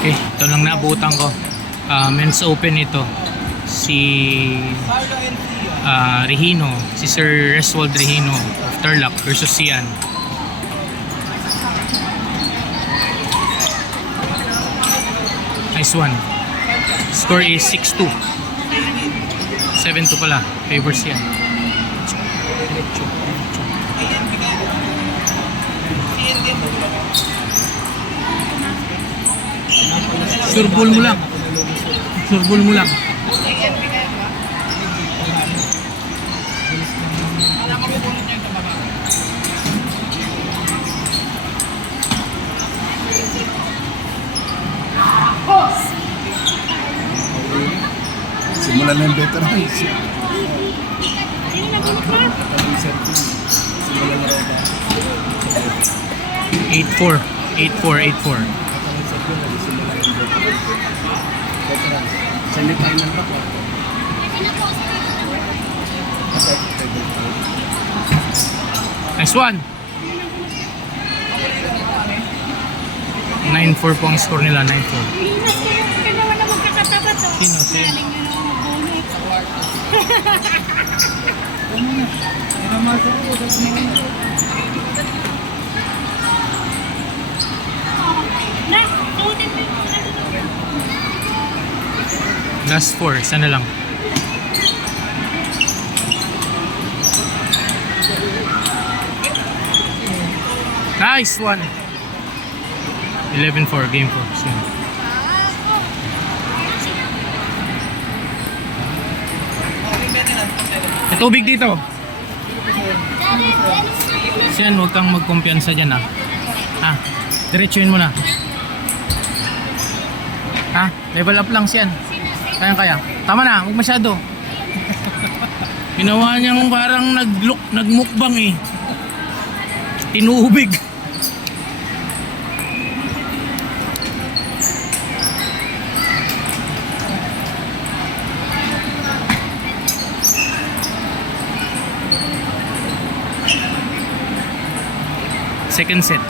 Okay, ito lang naabutan ko. Men's Open ito. Si Regino, si Sir Reswold Regino of Tarlac versus Sian. Nice one. Score is 6-2. 7-2 pala. Favor Sian. Surbol mo lang. Surbol mo lang. Simulan na yung veteran. 8-4. 8-4. 8-4. Semi-final ba? Nice one. 9-4 po ang score nila. 9-4. Sino? Last 4. Sana lang. Nice one. 11-4. Game 4. So, may tubig dito. Siyan, huwag kang magkumpiyansa dyan ha. Ha? Diretsuhin mo na. Ha? Level up lang siyan. Kaya. Tama na, huwag masyado. Ginawa niyang parang nagmukbang eh. Tinubig. Second set.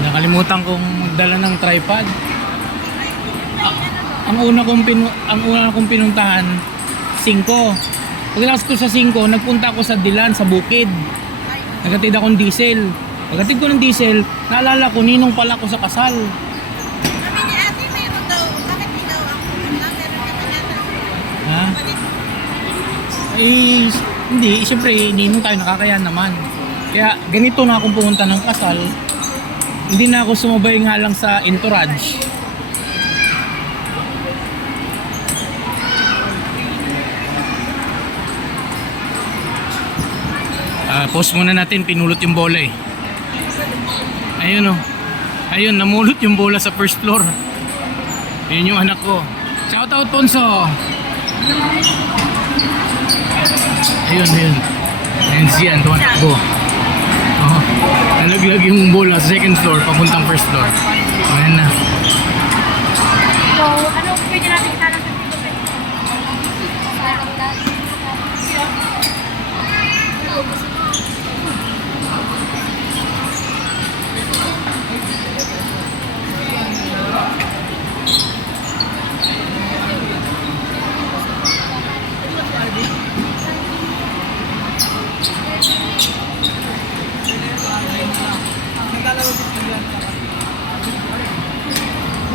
Nakalimutan kong magdala ng tripod. Ang una kong pinuntahan 5. Pagkatapos ko sa 5, nagpunta ako sa Dilan sa bukid. Nagatid akong diesel. Pagkatid ko ng diesel, naalala ko ninong pala ko sa kasal. Ha? Eh, hindi, siyempre ninong tayo, nakakayan naman. Kaya ganito na akong pumunta ng kasal. Hindi na ako sumabay nga lang sa entourage. Pause muna natin, pinulot yung bola eh. Ayun oh. Ayun, namulot yung bola sa first floor. Yun yung anak ko. Shout out Ponso. Ayun. Ayun siyan, tumakbo. Oh, nalaglag yung bola sa second floor papuntang first floor. Ayan na. So, ano pwede natin itanong sa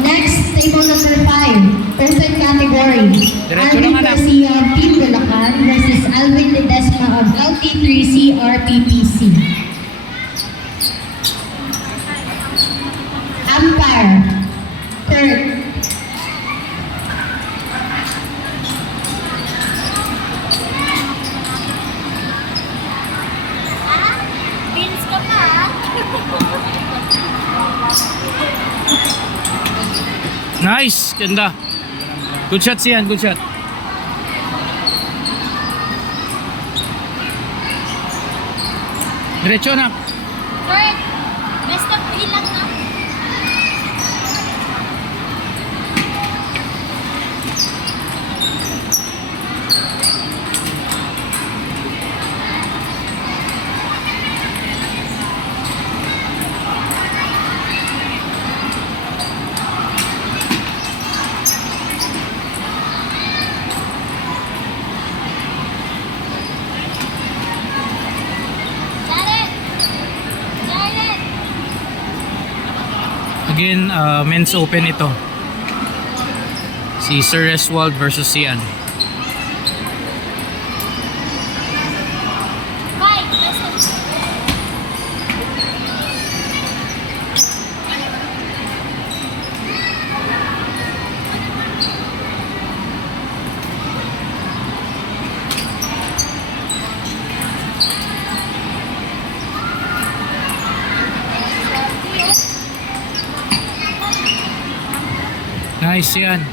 Next, table number 5, person category. Diretso lang, Alvin anak. Garcia of Team Bulacan versus Alvin Ledesma of LT3C RPPC. Umpire, Kurt. Beans ka pa. Nice, ganda. Good shot siyan, good shot. Diretso na. Kurt, best of 3 lang na. Again, men's open ito. Si Sir Reswald versus Sian. Nice yan.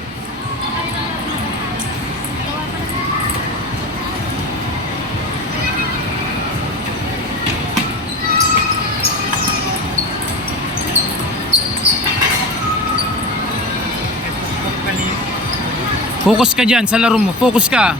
Focus ka dyan sa laro mo. Focus ka.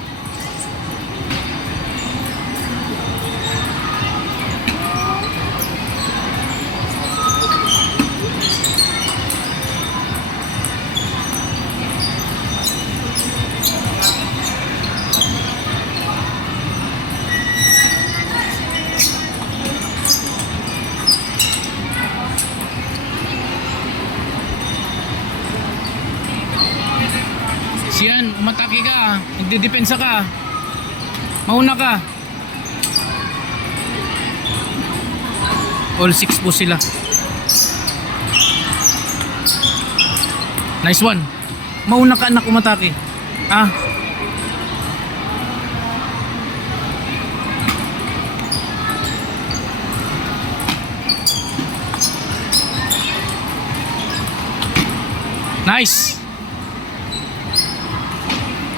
Siyan, umatake ka. Nagdedepensa ka. Mauna ka. All 6 po sila. Nice one. Mauna ka anak, umatake. Ah. Nice.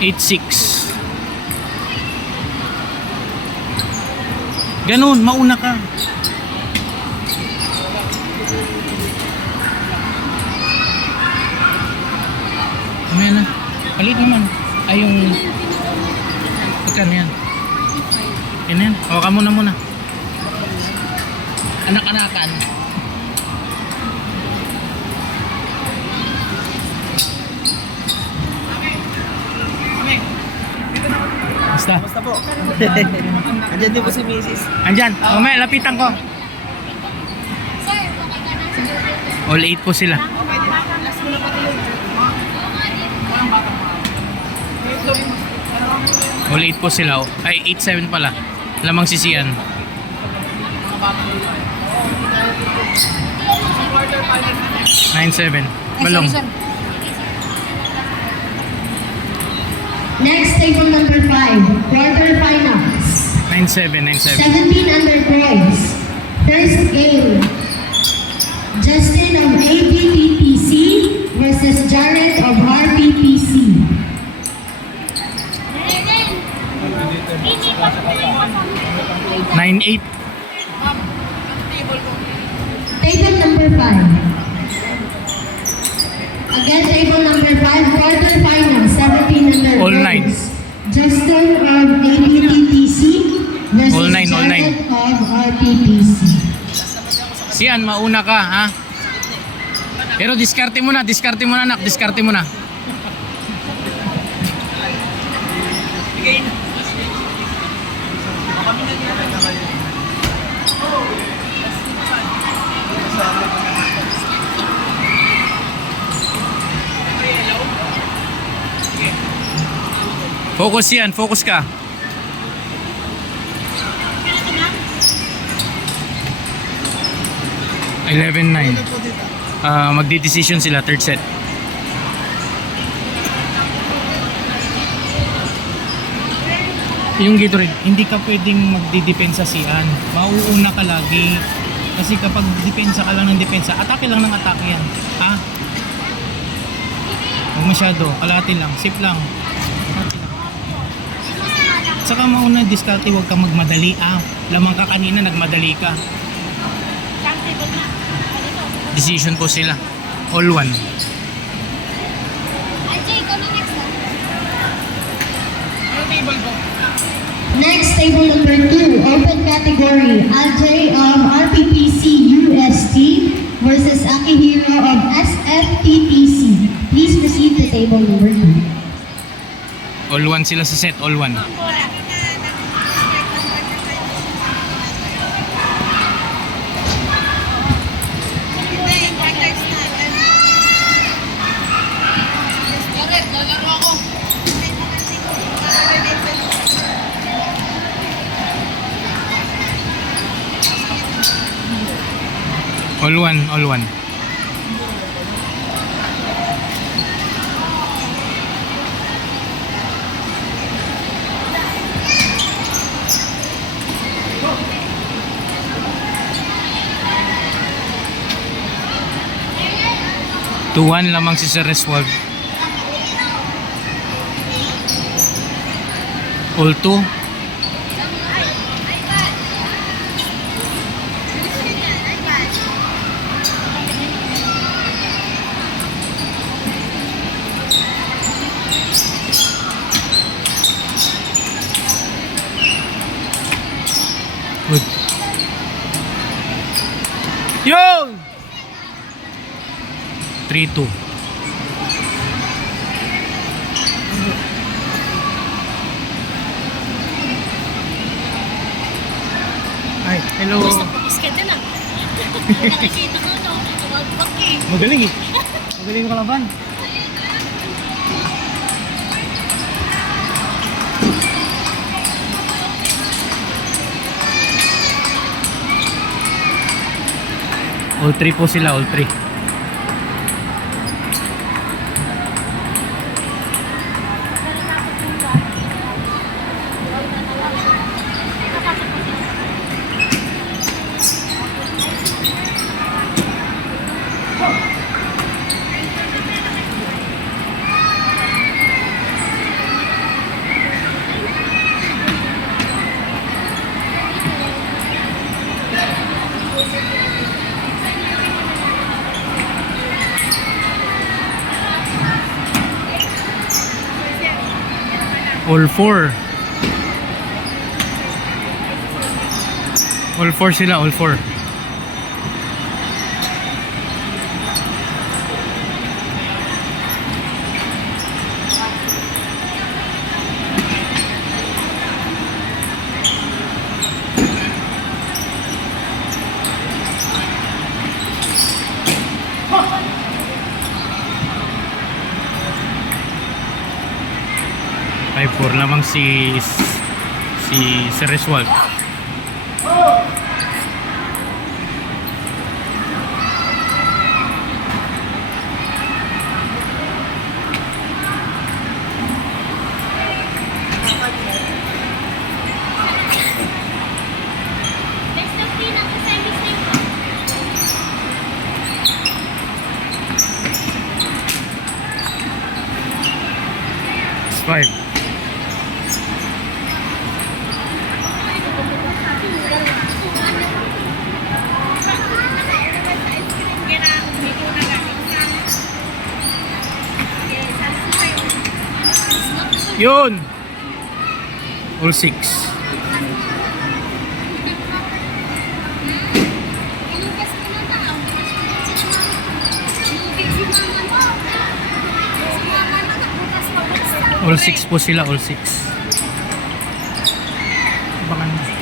8-6. Ganun, mauna ka. Ano yan na? Palit naman. Ay yung... Pagkano yan? Yan yan. O, ka muna. Anak-anakan. Basta. Basta po. Andyan din po si Mrs. Andyan. Mamaya, lapitan ko. All 8 po sila. All 8 po sila. Oh. Ay, 8-7 pala. Lamang si Sian. (9-7) Balong. Next, table number 5, quarterfinals. 9-7. 17 under boys. First game, Justin of ABTTC versus Jared of RPPC. 9-8. Table number 5. Again, table number 5, quarterfinals, 17 under All boys. nine. Justin of ABTTC versus All nine. Jared of RPPC. Sian, mauna ka, ha? Pero diskarte mo na anak, diskarte mo na. Focus yan, focus ka. (11-9) magdi-decision sila, third set. Yung Gatorade, hindi ka pwedeng magdidepensa siyan. Mauuna ka lagi. Kasi kapag depensa ka lang ng depensa, atake lang ng atake yan. Ha? Huwag masyado, kalahati lang, sip lang. Kalahati lang. Saka mauna diskarte, huwag kang magmadali. Lamang ka kanina, nagmadali ka. Decision po sila. All 1. Next, table number 2, open category, Ajay of RPPC UST versus Akihiro of SFTTC. Please proceed to table number 2. All 1 sila sa set, all 1. All one, all one. Tuwan lamang si Sir Reswald. All two. Good. Yo! 3-2. Ay, hello. Pagkakis ka din ah. Nakikita ko no, tumagpak eh. Magaling eh. Magaling yung kalaban. All three po sila, all three. All four. All four sila, all four. Ay, 4 lamang si Sir Reswald. Best of 3 na sa semi-same. It's 5. Yun! All 6. All 6 po sila, all 6. Baka na.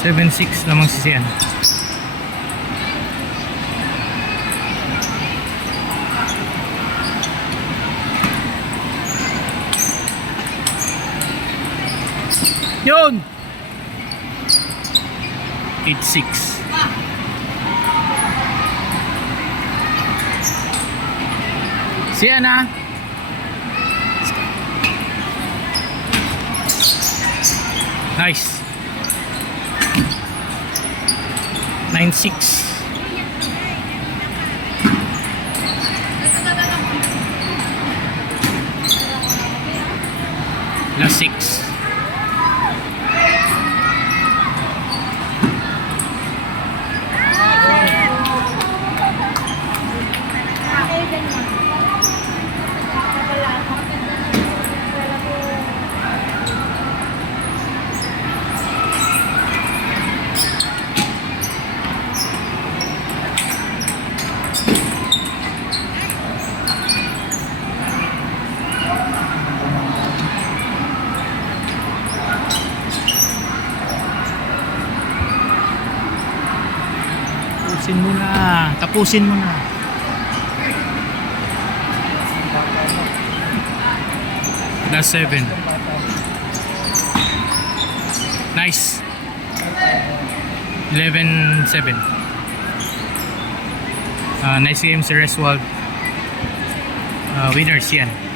Seven, 6 lamang sisiyan. Yun! 8-6. Siya na. Nice. 9-6. Last 6. Tapusin mo na. Tapusin mo na. Last 7. Nice. 11-7. Nice game si Reswald. Winners yan.